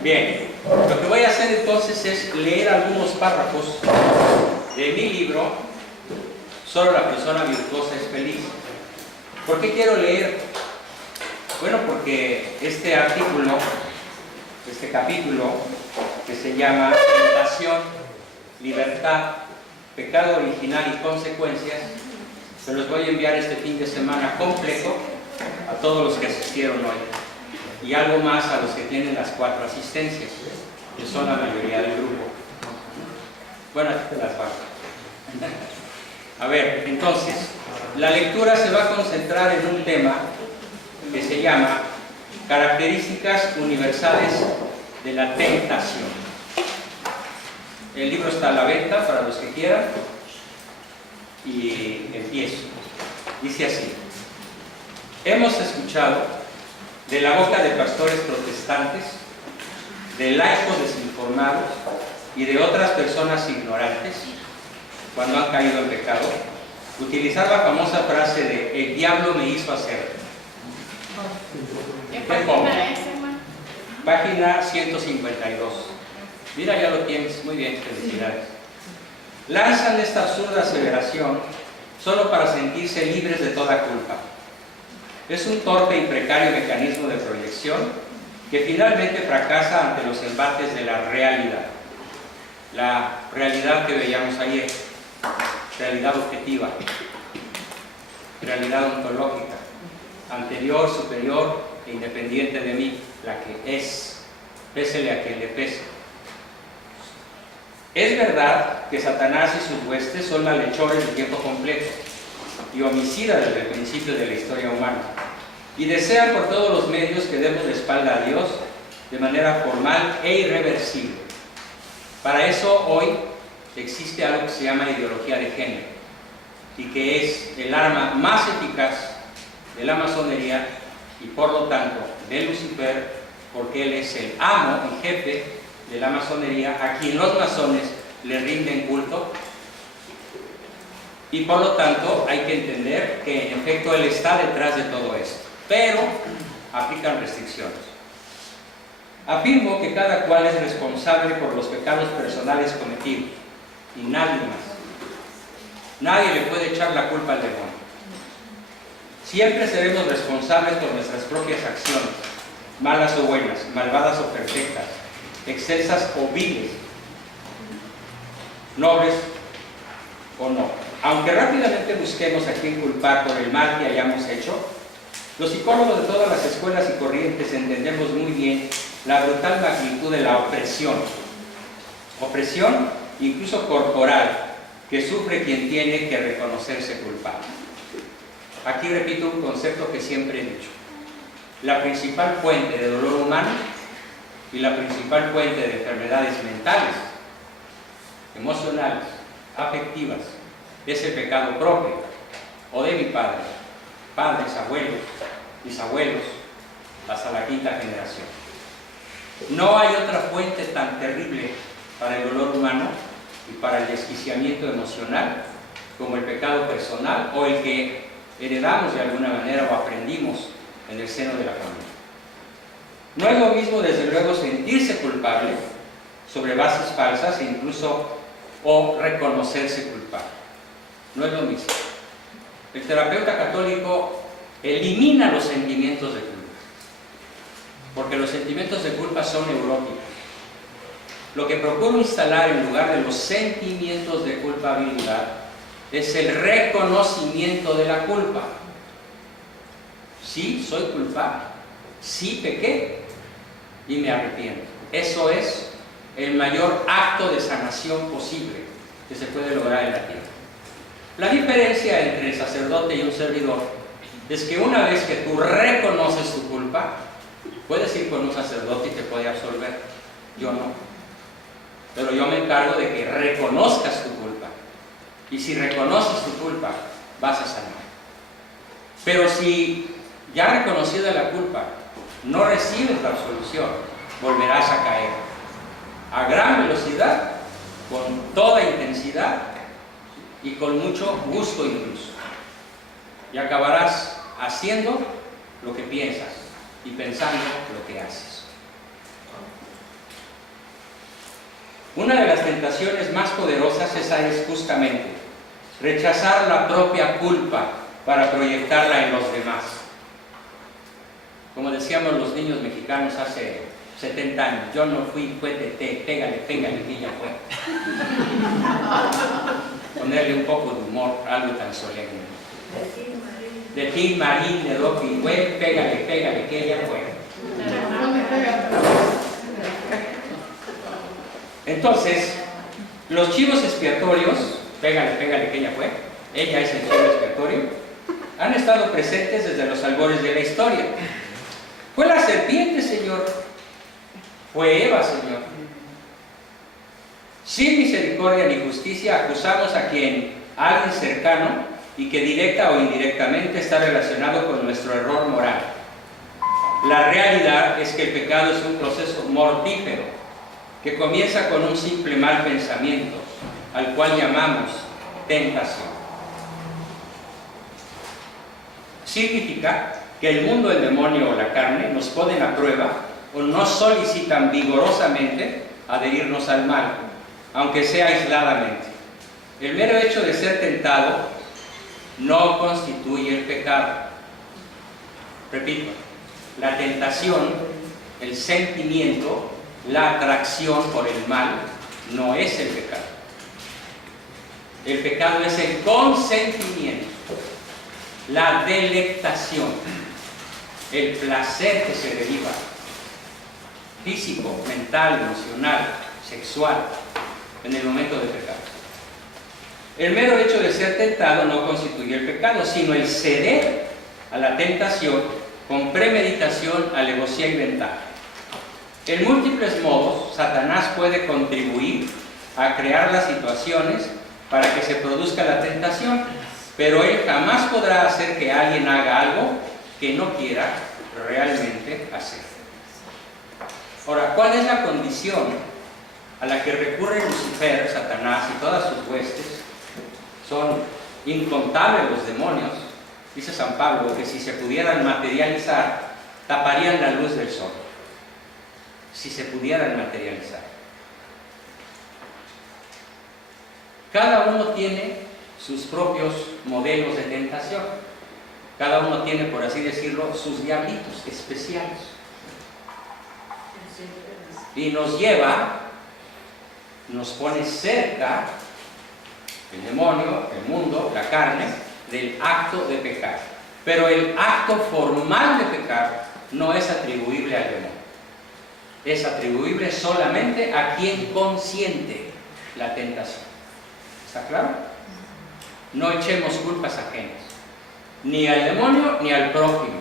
Bien, lo que voy a hacer entonces es leer algunos párrafos de mi libro, Solo la persona virtuosa es feliz. ¿Por qué quiero leer? Bueno, porque este artículo, este capítulo, que se llama Tentación, Libertad, Pecado Original y Consecuencias, se los voy a enviar este fin de semana completo a todos los que asistieron hoy. Y algo más a los que tienen las 4 asistencias, que son la mayoría del grupo. Bueno, aquí te las paso. A ver, entonces, la lectura se va a concentrar en un tema que se llama Características Universales de la Tentación. El libro está a la venta para los que quieran y empiezo. Dice así: hemos escuchado de la boca de pastores protestantes, de laicos desinformados y de otras personas ignorantes, cuando han caído en pecado, utilizar la famosa frase de "el diablo me hizo hacer". ¿Qué página es, hermano? Página 152. Mira, ya lo tienes. Muy bien, felicidades. Lanzan esta absurda aseveración solo para sentirse libres de toda culpa. Es un torpe y precario mecanismo de proyección que finalmente fracasa ante los embates de la realidad. La realidad que veíamos ayer, realidad objetiva, realidad ontológica, anterior, superior e independiente de mí, la que es, pésele a quien le pese. Es verdad que Satanás y sus huestes son malhechores de tiempo completo y homicidas desde el principio de la historia humana, y desean por todos los medios que demos la espalda a Dios de manera formal e irreversible. Para eso hoy existe algo que se llama ideología de género, y que es el arma más eficaz de la masonería y por lo tanto de Lucifer, porque él es el amo y jefe de la masonería, a quien los masones le rinden culto. Y por lo tanto hay que entender que en efecto él está detrás de todo esto, pero aplican restricciones. Afirmo que cada cual es responsable por los pecados personales cometidos y nadie más. Nadie le puede echar la culpa al demonio. Siempre seremos responsables por nuestras propias acciones, malas o buenas, malvadas o perfectas, excelsas o viles, nobles o no. Aunque rápidamente busquemos a quién culpar por el mal que hayamos hecho, los psicólogos de todas las escuelas y corrientes entendemos muy bien la brutal magnitud de la opresión incluso corporal, que sufre quien tiene que reconocerse culpable. Aquí repito un concepto que siempre he dicho: la principal fuente de dolor humano y la principal fuente de enfermedades mentales, emocionales, afectivas, es el pecado propio o de mi padre, padres, abuelos, bisabuelos, hasta la 5ª generación. No hay otra fuente tan terrible para el dolor humano y para el desquiciamiento emocional como el pecado personal o el que heredamos de alguna manera o aprendimos en el seno de la familia. No es lo mismo, desde luego, sentirse culpable sobre bases falsas e incluso o reconocerse culpable. No es lo mismo. El terapeuta católico elimina los sentimientos de culpa, porque los sentimientos de culpa son neuróticos. Lo que procuro instalar en lugar de los sentimientos de culpabilidad es el reconocimiento de la culpa. Sí, soy culpable, sí pequé y me arrepiento. Eso es el mayor acto de sanación posible que se puede lograr en la tierra. La diferencia entre el sacerdote y un servidor es que una vez que tú reconoces tu culpa, puedes ir con un sacerdote y te puede absolver. Yo no. Pero yo me encargo de que reconozcas tu culpa. Y si reconoces tu culpa, vas a sanar. Pero si ya reconocida la culpa, no recibes la absolución, volverás a caer a gran velocidad, con toda intensidad y con mucho gusto incluso. Y acabarás haciendo lo que piensas y pensando lo que haces. Una de las tentaciones más poderosas es justamente rechazar la propia culpa para proyectarla en los demás. Como decíamos los niños mexicanos hace 70 años, yo no fui, fue de té, pégale, pégale, que ella fue. Ponerle un poco de humor, algo tan solemne. De Tim Marín, de Doki, güey, pégale, pégale, que ella fue. Entonces, los chivos expiatorios, pégale, pégale, que ella fue, ella es el chivo expiatorio, han estado presentes desde los albores de la historia. Fue la serpiente, Señor. Fue Eva, Señor. Sin misericordia ni justicia acusamos a alguien cercano y que directa o indirectamente está relacionado con nuestro error moral. La realidad es que el pecado es un proceso mortífero que comienza con un simple mal pensamiento, al cual llamamos tentación. Significa que el mundo, el demonio o la carne nos ponen a prueba o nos solicitan vigorosamente adherirnos al mal, aunque sea aisladamente. El mero hecho de ser tentado no constituye el pecado. Repito, la tentación, el sentimiento, la atracción por el mal no es el pecado. El pecado es el consentimiento, la delectación, el placer que se deriva, físico, mental, emocional, sexual, en el momento de pecado. El mero hecho de ser tentado no constituye el pecado, sino el ceder a la tentación con premeditación, alevosía y ventaja. En múltiples modos, Satanás puede contribuir a crear las situaciones para que se produzca la tentación, pero él jamás podrá hacer que alguien haga algo que no quiera realmente hacer. Ahora, ¿cuál es la condición a la que recurre Lucifer, Satanás y todas sus huestes? Son incontables los demonios. Dice San Pablo que si se pudieran materializar, taparían la luz del sol. Si se pudieran materializar. Cada uno tiene sus propios modelos de tentación. Cada uno tiene, por así decirlo, sus diablitos especiales. Y nos lleva, nos pone cerca el demonio, el mundo, la carne, del acto de pecar. Pero el acto formal de pecar no es atribuible al demonio. Es atribuible solamente a quien consiente la tentación. ¿Está claro? No echemos culpas ajenas, ni al demonio ni al prójimo.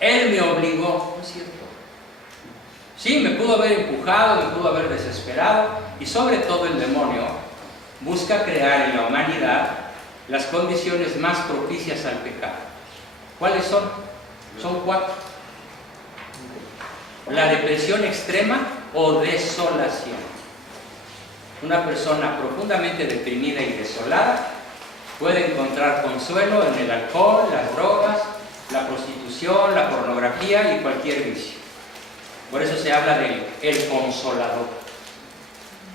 Él me obligó, ¿no es cierto? Sí, me pudo haber empujado, me pudo haber desesperado, y sobre todo el demonio busca crear en la humanidad las condiciones más propicias al pecado. ¿Cuáles son? Son 4. La depresión extrema o desolación. Una persona profundamente deprimida y desolada puede encontrar consuelo en el alcohol, las drogas, la prostitución, la pornografía y cualquier vicio. Por eso se habla de el consolador.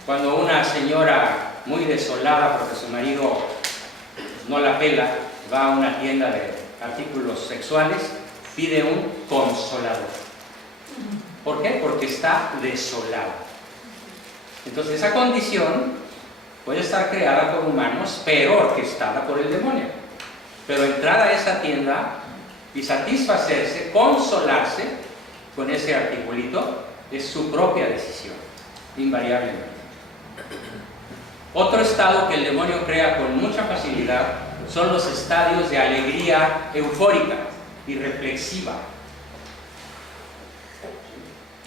Cuando una señora muy desolada porque su marido no la pela, va a una tienda de artículos sexuales, pide un consolador. ¿Por qué? Porque está desolado. Entonces esa condición puede estar creada por humanos, pero orquestada por el demonio. Pero entrar a esa tienda y satisfacerse, consolarse con ese articulito, es su propia decisión, invariablemente. Otro estado que el demonio crea con mucha facilidad son los estadios de alegría eufórica y reflexiva.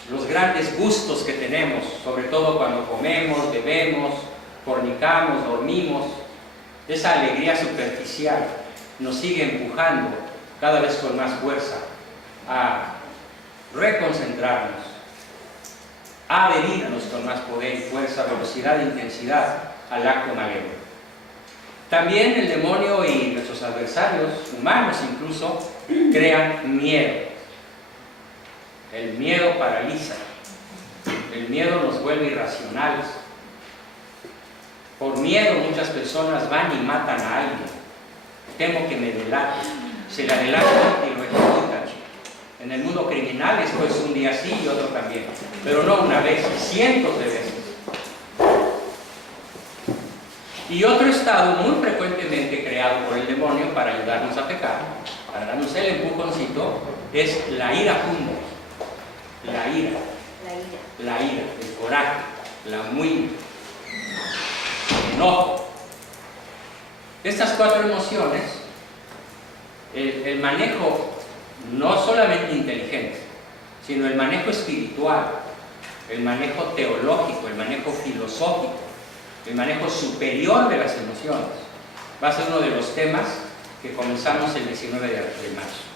Los grandes gustos que tenemos, sobre todo cuando comemos, bebemos, fornicamos, dormimos, esa alegría superficial nos sigue empujando cada vez con más fuerza a reconcentrarnos, a adherirnos con más poder y fuerza, velocidad e intensidad al acto malévolo. También el demonio y nuestros adversarios, humanos incluso, crean miedo. El miedo paraliza. El miedo nos vuelve irracionales. Por miedo muchas personas van y matan a alguien. Temo que me delate. Se le adelanta y lo ejecutan. En el mundo criminal esto es un día sí y otro también. Pero no una vez, cientos de veces. Y otro estado muy frecuentemente creado por el demonio para ayudarnos a pecar, para darnos el empujoncito, es la iracundia. La ira. La ira, el coraje, la muina, el enojo. Estas cuatro emociones, el manejo no solamente inteligente, sino el manejo espiritual, el manejo teológico, el manejo filosófico, el manejo superior de las emociones, va a ser uno de los temas que comenzamos el 19 de marzo.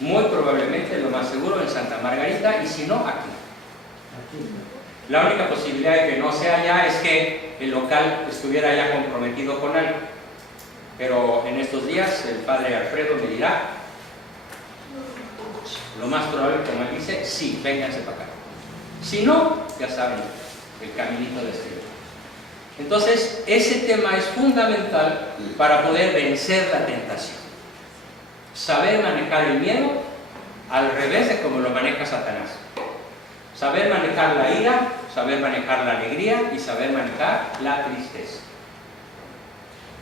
Muy probablemente, lo más seguro, en Santa Margarita, y si no, aquí. La única posibilidad de que no sea allá es que el local estuviera ya comprometido con algo. Pero en estos días el padre Alfredo me dirá, lo más probable, como él dice, sí, vénganse para acá. Si no, ya saben, el caminito de este. Entonces, ese tema es fundamental para poder vencer la tentación. Saber manejar el miedo al revés de como lo maneja Satanás. Saber manejar la ira, saber manejar la alegría y saber manejar la tristeza.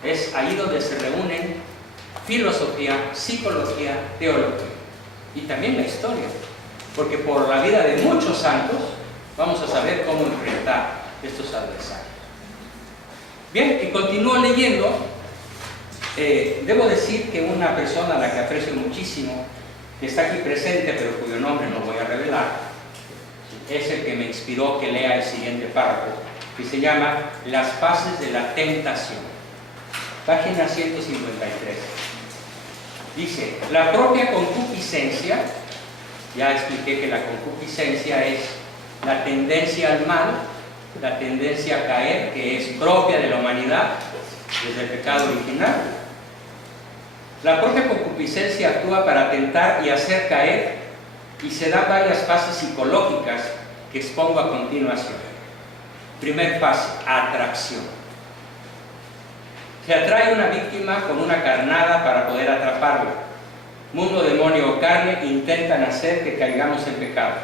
Es ahí donde se reúnen filosofía, psicología, teología y también la historia. Porque por la vida de muchos santos vamos a saber cómo enfrentar estos adversarios. Bien, y continúo leyendo. Debo decir que una persona a la que aprecio muchísimo, que está aquí presente, pero cuyo nombre no voy a revelar, es el que me inspiró que lea el siguiente párrafo, que se llama Las fases de la tentación. Página 153. Dice, la propia concupiscencia, ya expliqué que la concupiscencia es la tendencia al mal, la tendencia a caer, que es propia de la humanidad desde el pecado original. La propia concupiscencia actúa para tentar y hacer caer, y se dan varias fases psicológicas que expongo a continuación. Primer fase, atracción. Se atrae una víctima con una carnada para poder atraparla. Mundo, demonio o carne intentan hacer que caigamos en pecado.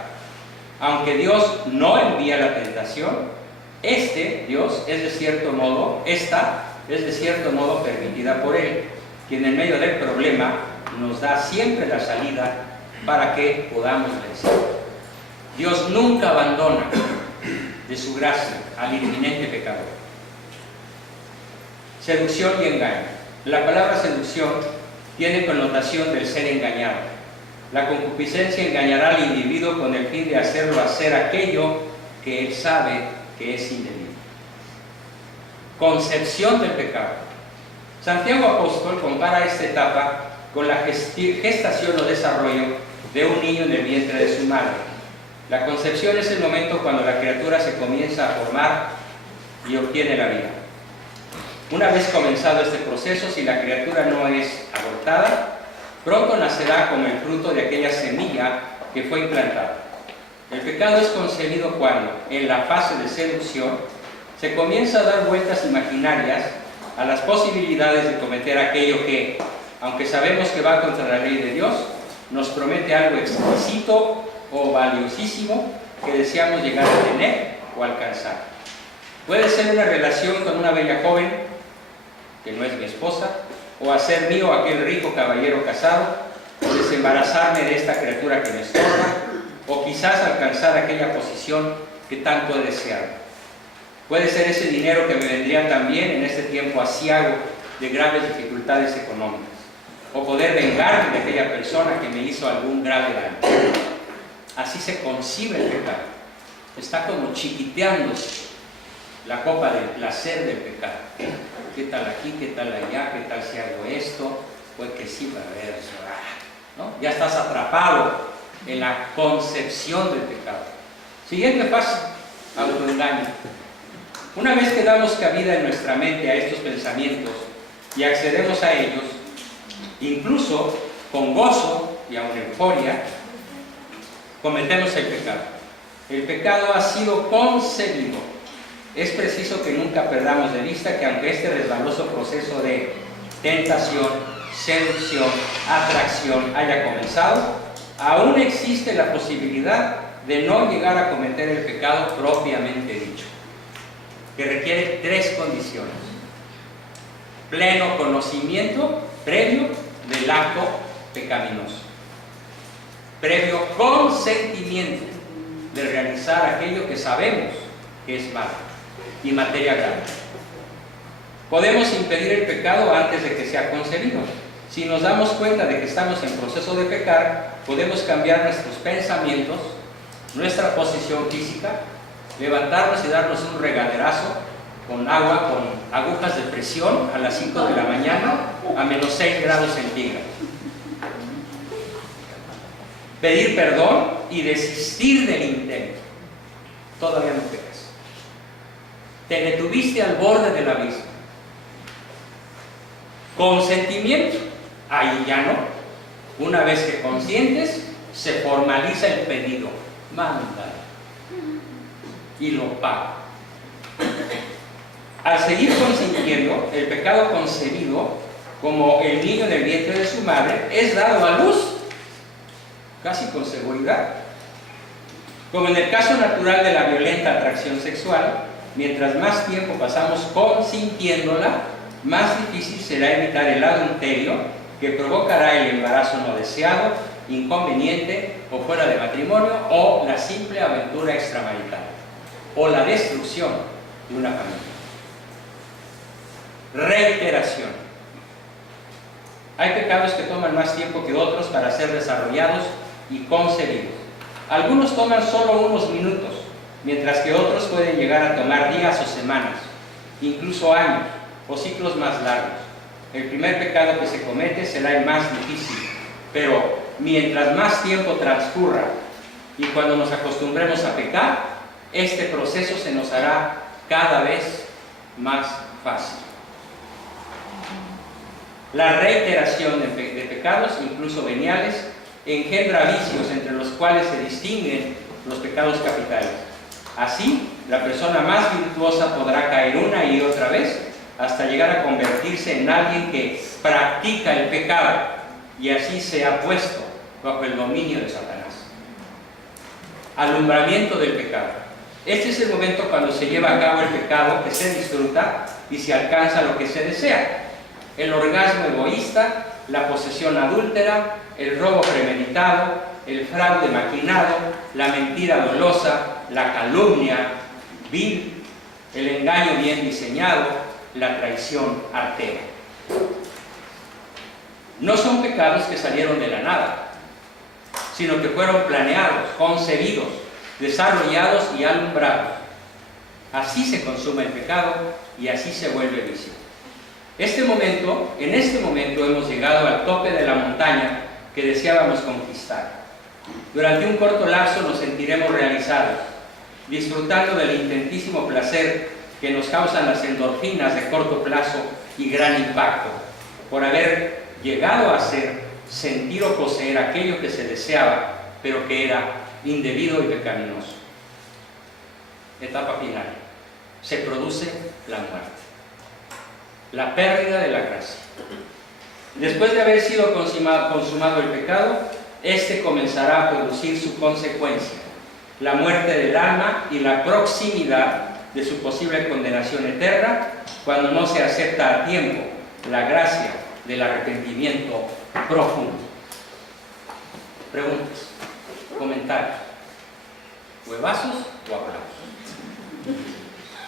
Aunque Dios no envía la tentación, Dios, es de cierto modo, esta es de cierto modo permitida por Él, quien en medio del problema nos da siempre la salida para que podamos vencer. Dios nunca abandona de su gracia al inminente pecador. Seducción y engaño. La palabra seducción tiene connotación del ser engañado. La concupiscencia engañará al individuo con el fin de hacerlo hacer aquello que él sabe que es indebido. Concepción del pecado. Santiago Apóstol compara esta etapa con la gestación o desarrollo de un niño en el vientre de su madre. La concepción es el momento cuando la criatura se comienza a formar y obtiene la vida. Una vez comenzado este proceso, si la criatura no es abortada, pronto nacerá como el fruto de aquella semilla que fue implantada. El pecado es concebido cuando, en la fase de seducción, se comienza a dar vueltas imaginarias a las posibilidades de cometer aquello que, aunque sabemos que va contra la ley de Dios, nos promete algo exquisito o valiosísimo que deseamos llegar a tener o alcanzar. Puede ser una relación con una bella joven, que no es mi esposa, o hacer mío aquel rico caballero casado, o desembarazarme de esta criatura que me estorba, o quizás alcanzar aquella posición que tanto he deseado. Puede ser ese dinero que me vendría también en este tiempo aciago de graves dificultades económicas, o poder vengarme de aquella persona que me hizo algún grave daño. Así se concibe el pecado. Está como chiquiteándose la copa del placer del pecado. ¿Qué tal aquí? ¿Qué tal allá? ¿Qué tal si hago esto? Pues que sí, para ver eso, ¿no? Ya estás atrapado en la concepción del pecado. Siguiente fase, autoengaño. Una vez que damos cabida en nuestra mente a estos pensamientos y accedemos a ellos, incluso con gozo y aun euforia, cometemos el pecado. El pecado ha sido concebido. Es preciso que nunca perdamos de vista que aunque este resbaloso proceso de tentación, seducción, atracción haya comenzado, aún existe la posibilidad de no llegar a cometer el pecado propiamente dicho, que requiere 3 condiciones: pleno conocimiento previo del acto pecaminoso, previo consentimiento de realizar aquello que sabemos que es malo y materia grave. Podemos impedir el pecado antes de que sea concebido. Si nos damos cuenta de que estamos en proceso de pecar, podemos cambiar nuestros pensamientos, nuestra posición física, levantarnos y darnos un regaderazo con agua, con agujas de presión a las 5 de la mañana a menos 6 grados centígrados. Pedir perdón y desistir del intento. Todavía no pecas. Te detuviste al borde del abismo. Consentimiento. Ahí ya no. Una vez que consientes, se formaliza el pedido. Manda. Y lo paga. Al seguir consintiendo, el pecado concebido, como el niño en el vientre de su madre, es dado a luz, casi con seguridad. Como en el caso natural de la violenta atracción sexual, mientras más tiempo pasamos consintiéndola, más difícil será evitar el adulterio que provocará el embarazo no deseado, inconveniente o fuera de matrimonio, o la simple aventura extramarital, o la destrucción de una familia. Reiteración. Hay pecados que toman más tiempo que otros para ser desarrollados y concebidos. Algunos toman solo unos minutos, mientras que otros pueden llegar a tomar días o semanas, incluso años o ciclos más largos. El primer pecado que se comete será el más difícil, pero mientras más tiempo transcurra y cuando nos acostumbremos a pecar, este proceso se nos hará cada vez más fácil. La reiteración de pecados, incluso veniales, engendra vicios entre los cuales se distinguen los pecados capitales. Así, la persona más virtuosa podrá caer una y otra vez hasta llegar a convertirse en alguien que practica el pecado y así se ha puesto bajo el dominio de Satanás. Alumbramiento del pecado. Este es el momento cuando se lleva a cabo el pecado, que se disfruta y se alcanza lo que se desea. El orgasmo egoísta, la posesión adúltera, el robo premeditado, el fraude maquinado, la mentira dolosa, la calumnia vil, el engaño bien diseñado, la traición artera. No son pecados que salieron de la nada, sino que fueron planeados, concebidos, desarrollados y alumbrados. Así se consume el pecado y así se vuelve vicio. En este momento hemos llegado al tope de la montaña que deseábamos conquistar. Durante un corto lapso nos sentiremos realizados, disfrutando del intentísimo placer que nos causan las endorfinas de corto plazo y gran impacto, por haber llegado a ser, sentir o poseer aquello que se deseaba, pero que era indebido y pecaminoso. Etapa final. Se produce la muerte. La pérdida de la gracia. Después de haber sido consumado el pecado, este comenzará a producir su consecuencia, la muerte del alma y la proximidad de su posible condenación eterna, cuando no se acepta a tiempo la gracia del arrepentimiento profundo. Preguntas, comentarios, huevazos o aplausos.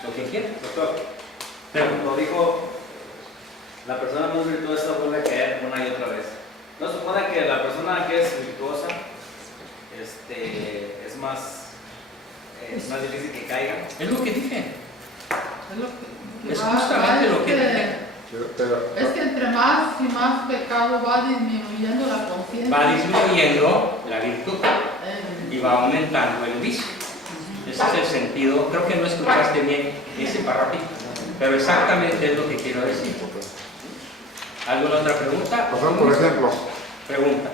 Lo que quieras. Doctor, como dijo, la persona más virtuosa vuelve a caer una y otra vez. ¿No se supone que la persona que es virtuosa es más difícil que caiga? Es lo que dije. Es justamente lo que dije. Es que entre más y más pecado va disminuyendo la conciencia. Va disminuyendo la virtud y va aumentando el vicio. Ese es el sentido. Creo que no escuchaste bien ese párrafito, pero exactamente es lo que quiero decir. ¿Alguna otra pregunta? Por ejemplo, Pregunta.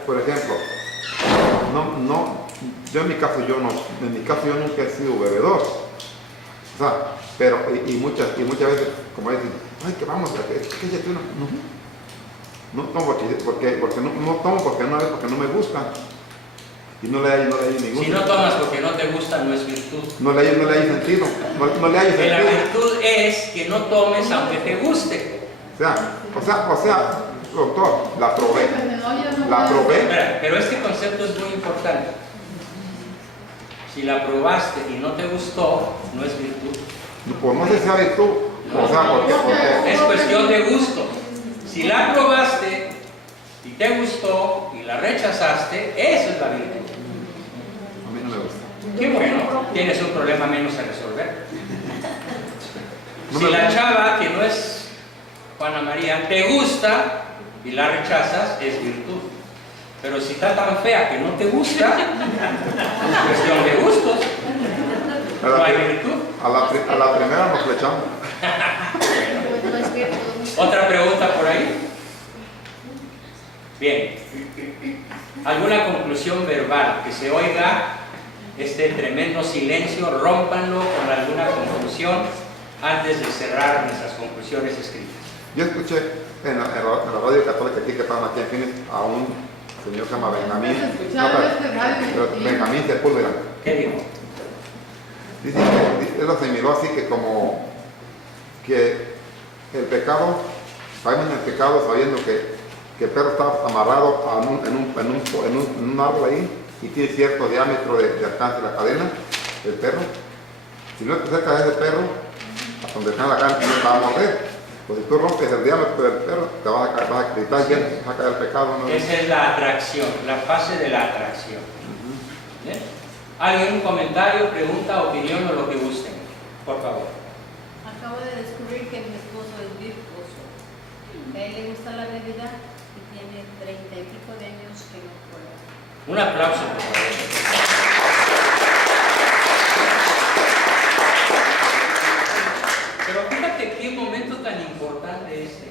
no yo en mi caso yo nunca he sido bebedor. O sea, pero y muchas veces como dicen, ay, que vamos, que échate una. No tomo porque no tomo porque no me gusta. Y no le hay ningún. Si no tomas porque no te gusta, no es virtud. No le hay sentido. No le hay Que la sentido. virtud es que no tomes aunque te guste. O sea, doctor, la probé. La probé. Espera, pero este concepto es muy importante. Si la probaste y no te gustó, no es virtud. Pues no sé si sabes tú. O sea, porque Es cuestión de gusto. Si la probaste y te gustó y la rechazaste, eso es la virtud. a mí no me gusta. Qué bueno, tienes un problema menos a resolver. No Si me la gusta. chava, que no es Juana María, te gusta y la rechazas, es virtud. Pero si está tan fea que no te gusta, es cuestión de gustos. No hay virtud. A la primera nos flechamos. ¿Otra pregunta por ahí? Bien. ¿Alguna conclusión verbal? Que se oiga este tremendo silencio, rómpanlo con alguna conclusión antes de cerrar nuestras conclusiones escritas. Yo escuché en la radio católica aquí que estaban aquí en Phoenix a un señor que se llama Benjamín. Benjamín Sepúlveda. ¿Qué dijo? Dice que él lo asimiló así que como que el pecado, caemos en el pecado sabiendo que el perro está amarrado en un árbol ahí y tiene cierto diámetro de alcance la cadena del perro. Si no te acercas a ese perro, hasta donde está la carne, no te va a morder. Pues si tú rompes el diámetro del perro, te vas a gritar bien, te vas a caer el pecado. ¿No? Esa es la atracción, la fase de la atracción. ¿Bien? ¿Alguien un comentario, pregunta, opinión o lo que gusten? Por favor. Acabo de descubrir que mi esposo es virtuoso. A él le gusta la bebida y tiene 30 y pico de años que no prueba. Un aplauso, por favor. Pero fíjate qué momento tan importante este.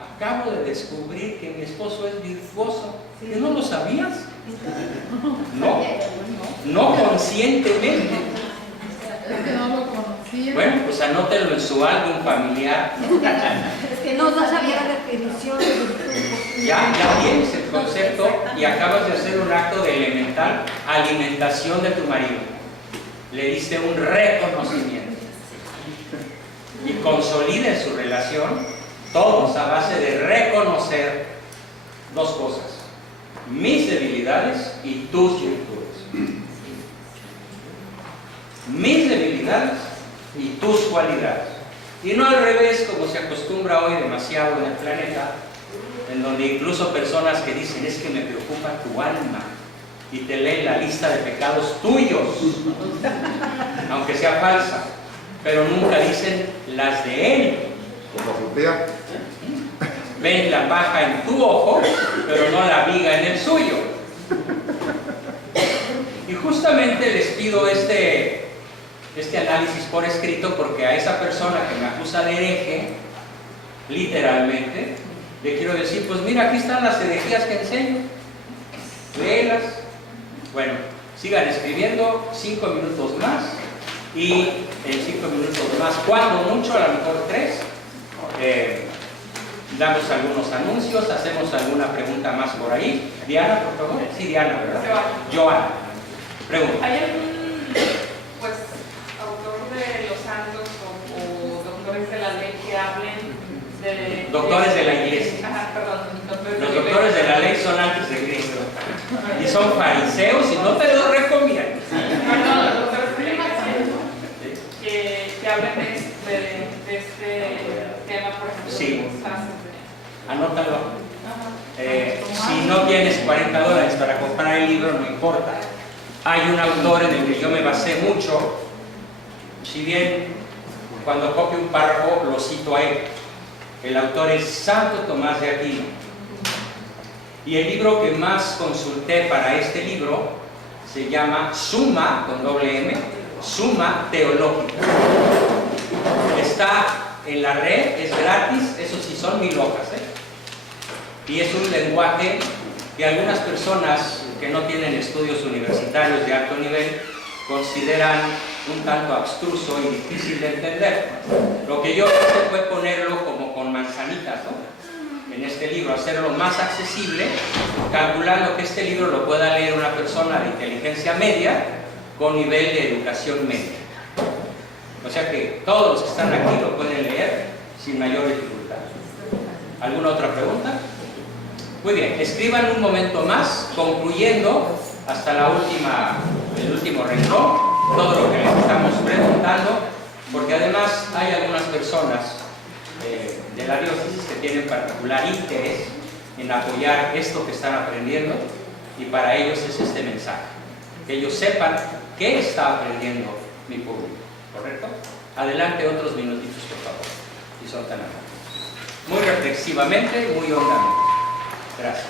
Acabo de descubrir que mi esposo es virtuoso. ¿Que no lo sabías? No conscientemente. Es que no lo conocía. Bueno, pues anótelo en su álbum familiar. Es que no sabía la definición de virtud. Ya tienes el concepto y acabas de hacer un acto de elemental alimentación de tu marido. Le diste un reconocimiento. Y consoliden su relación, todos a base de reconocer dos cosas: mis debilidades y tus virtudes. Mis debilidades y tus cualidades. Y no al revés, como se acostumbra hoy demasiado en el planeta, en donde incluso personas que dicen, es que me preocupa tu alma, y te leen la lista de pecados tuyos, aunque sea falsa, pero nunca dicen las de él. Como su tía. Ven la paja en tu ojo, pero no la viga en el suyo. Y justamente les pido este análisis por escrito porque a esa persona que me acusa de hereje, literalmente, le quiero decir, pues mira, aquí están las herejías que enseño. Léelas. Bueno, sigan escribiendo 5 minutos más y en 5 minutos más, cuando mucho, a lo mejor 3, damos algunos anuncios, hacemos alguna pregunta más por ahí. Diana, por favor. Sí, Diana, ¿verdad? Joana. Pregunta. ¿Hay algún autor de los santos o doctores de la ley que hablen de... Doctores de la iglesia. Ajá, perdón. Los doctores de la ley son antes de Cristo y son fariseos y no te los recomiendo. Perdón, los doctores de la iglesia que hablen de este tema, por ejemplo. Sí. Santos. Anótalo. Ajá. Si no tienes $40 para comprar el libro, no importa. Hay un autor en el que yo me basé mucho, si bien cuando copio un párrafo lo cito a él. El autor es Santo Tomás de Aquino. Y el libro que más consulté para este libro se llama Suma, con doble M, Suma Teológica. Está en la red, es gratis, eso sí son 1000 hojas, Y es un lenguaje que algunas personas que no tienen estudios universitarios de alto nivel consideran un tanto abstruso y difícil de entender. Lo que yo hice fue ponerlo como con manzanitas, ¿no? En este libro, hacerlo más accesible, calculando que este libro lo pueda leer una persona de inteligencia media con nivel de educación media. O sea que todos los que están aquí lo pueden leer sin mayor dificultad. ¿Alguna otra pregunta? Muy bien, escriban un momento más, concluyendo hasta el último renglón, todo lo que les estamos preguntando, porque además hay algunas personas de la diócesis que tienen particular interés en apoyar esto que están aprendiendo, y para ellos es este mensaje, que ellos sepan qué está aprendiendo mi público, ¿correcto? Adelante otros minutitos, por favor, si son tan amables. Muy reflexivamente, muy hondamente. Gracias.